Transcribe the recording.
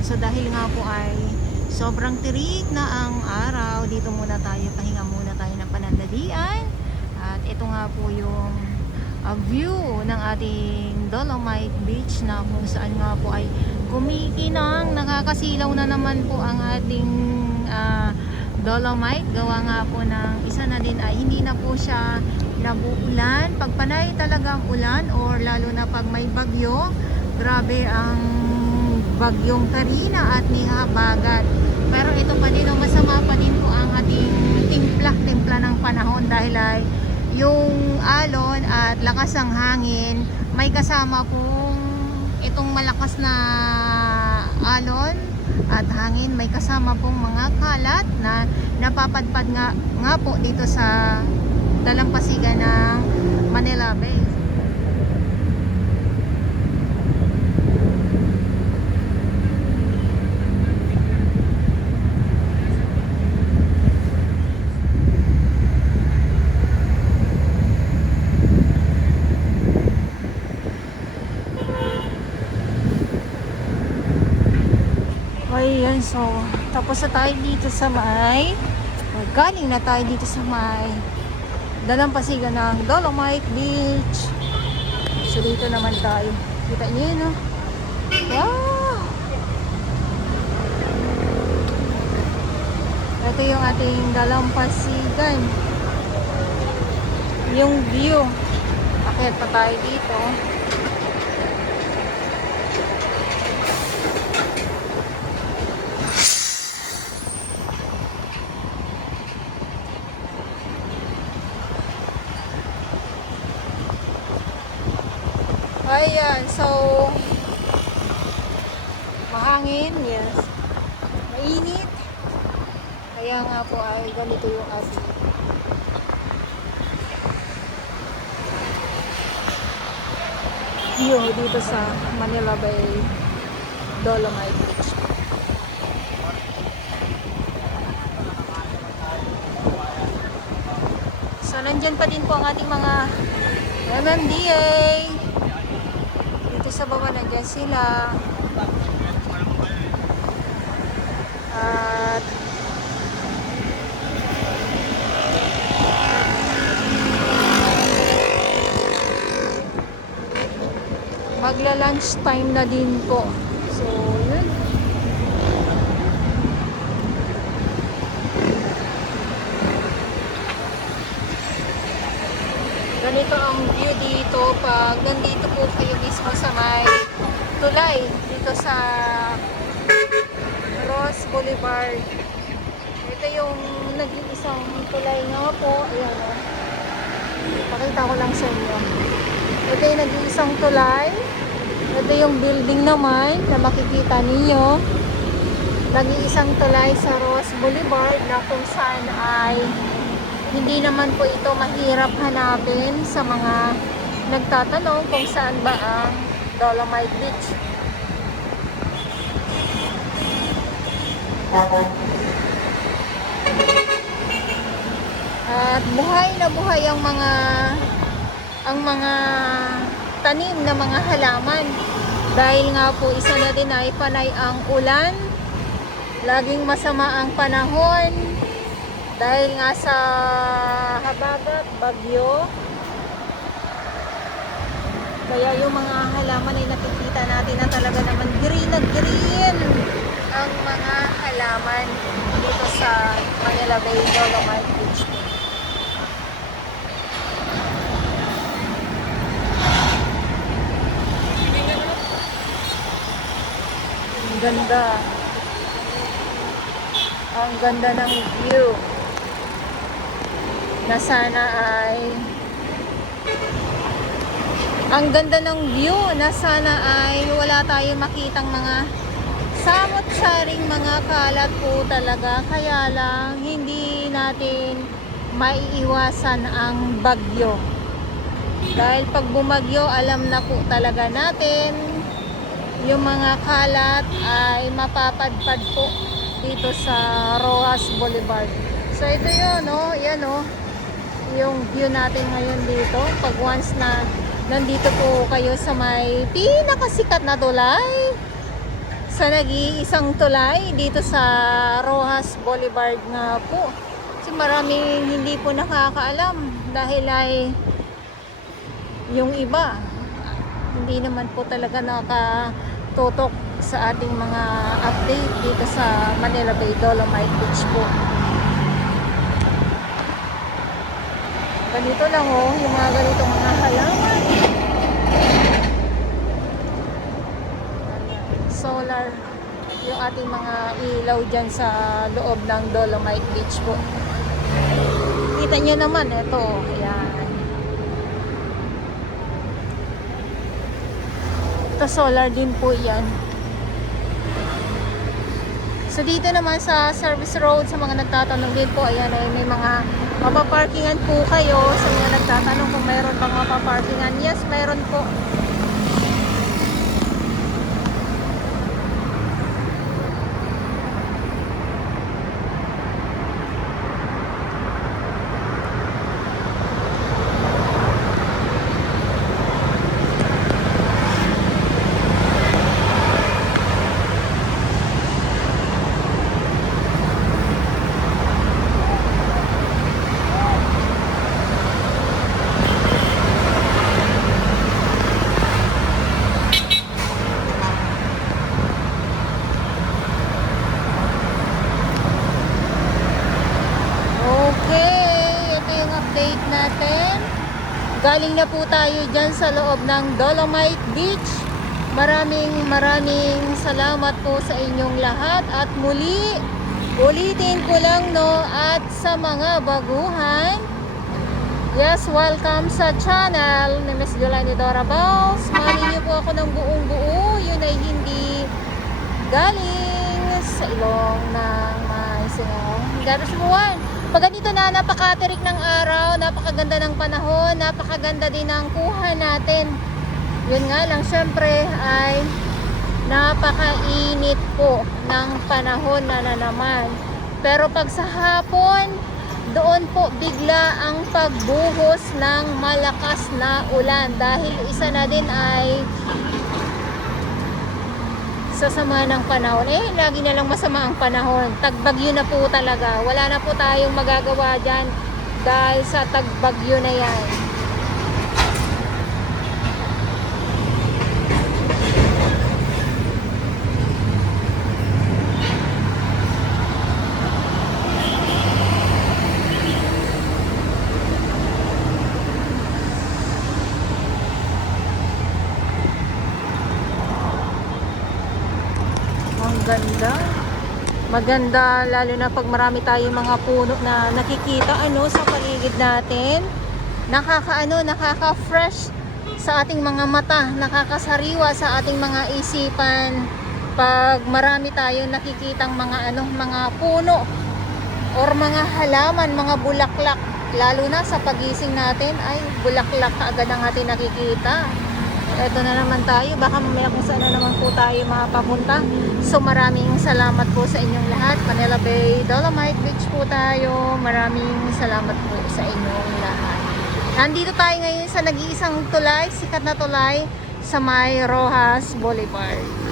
Ayan, so dahil nga po ay sobrang tirik na ang araw, dito muna tayo, pahinga muna tayo ng panandalian. At ito nga po yung view ng ating Dolomite Beach, na kung saan nga po ay kumikinang, nakakasilaw na naman po ang ating Dolomite. Gawa nga po ng isa na din ay hindi na po siya nabuulan. Pag panay talagang ulan or lalo na pag may bagyo, grabe ang bagyong Karina at ni Habagat. Pero ito pa din, masama pa din po ang ating timpla ng panahon, dahil ay yung alon at lakas ng hangin, may kasama pong itong malakas na alon at hangin, may kasama pong mga kalat na napapadpad nga po dito sa dalampasigan ng Manila Bay. Ayan, so tapos na tayo dito sa may, galing na tayo dito sa may dalampasigan ng Dolomite Beach. So dito naman tayo, kita niyo, no? Wow! Ito yung ating dalampasigan, yung view. Akit pa tayo dito. Ayan, so mahangin, yes, mainit, kaya nga po ay ganito yung ating view dito sa Manila Bay Dolomite Beach. So nandyan pa din po ang ating mga MMDA. Sa baba nandiyan sila, at magla-lunch time na din po. So yun, ganito ang view dito pag nandito po kayo mismo sa may tulay dito sa Ross Boulevard. Ito yung nag-iisang tulay nga po. Ayan, o, pakita ko lang sa inyo. Ito yung nag-iisang tulay. Ito yung building naman na makikita ninyo. Nag-iisang tulay sa Ross Boulevard, na kung saan ay hindi naman po ito mahirap hanapin sa mga nagtatanong kung saan ba ang Dolomite Beach. At buhay na buhay ang mga tanim na mga halaman, dahil nga po isa na din ay panay ang ulan, laging masama ang panahon dahil nga sa habagat, bagyo. Kaya yung mga halaman ay nakikita natin na talaga naman green na green ang mga halaman dito sa Manila Bay Dolomite Beach. Ang ganda. Ang ganda ng view, na sana ay wala tayong makitang mga samot-saring mga kalat po talaga. Kaya lang hindi natin maiiwasan ang bagyo, dahil pag bumagyo, alam na po talaga natin yung mga kalat ay mapapadpad po dito sa Rojas Boulevard. So ito yun, no? Yan, no? Yung view natin ngayon dito. Pag once na nandito po kayo sa may pinakasikat na tulay sa nag-iisang tulay dito sa Rojas Boulevard nga po. Kasi maraming hindi po nakakaalam dahil ay yung iba hindi naman po talaga nakatutok sa ating mga update dito sa Manila Bay Dolomite Beach po. Ganito lang oh, yung mga ganitong mga halaman. Solar yung ating mga ilaw dyan sa loob ng Dolomite Beach po. Kita nyo naman, ito, ayan. Ito solar din po yan. So dito naman sa service road, sa mga nagtatanong din po, ayan ay may mga mapaparkingan po kayo. Sa mga nagtatanong kung mayroon bang mapaparkingan, yes, mayroon po. Galing na po tayo dyan sa loob ng Dolomite Beach. Maraming salamat po sa inyong lahat. At muli, ulitin ko lang no, at sa mga baguhan, yes, welcome sa channel ni Miss Jolani Dora Balls. Mali niyo po ako ng buong buo. Yun ay hindi galing sa ilong ng may singong. Ganos buwan. Pag ganito na, napakatirik ng araw, napakaganda ng panahon, napakaganda din ng kuha natin. Yun nga lang, syempre ay napakainit po ng panahon na naman. Pero pag sa hapon, doon po bigla ang pagbuhos ng malakas na ulan. Dahil isa na din ay sasama ng panahon. Lagi na lang masama ang panahon. Tagbagyo na po talaga. Wala na po tayong magagawa dyan dahil sa tagbagyo na yan. Maganda lalo na pag marami tayong mga puno na nakikita sa paligid natin. Nakaka-fresh sa ating mga mata, nakakasariwa sa ating mga isipan pag marami tayong nakikitang mga puno or mga halaman, mga bulaklak. Lalo na sa pagising natin ay bulaklak kaagad ang ating nakikita. Ito na naman tayo, baka mamaya kung saan na naman po tayo mapapunta. So maraming salamat po sa inyong lahat. Manila Bay Dolomite Beach po tayo. Maraming salamat po sa inyong lahat. Nandito tayo ngayon sa nag-iisang tulay, sikat na tulay sa may Rojas Boulevard.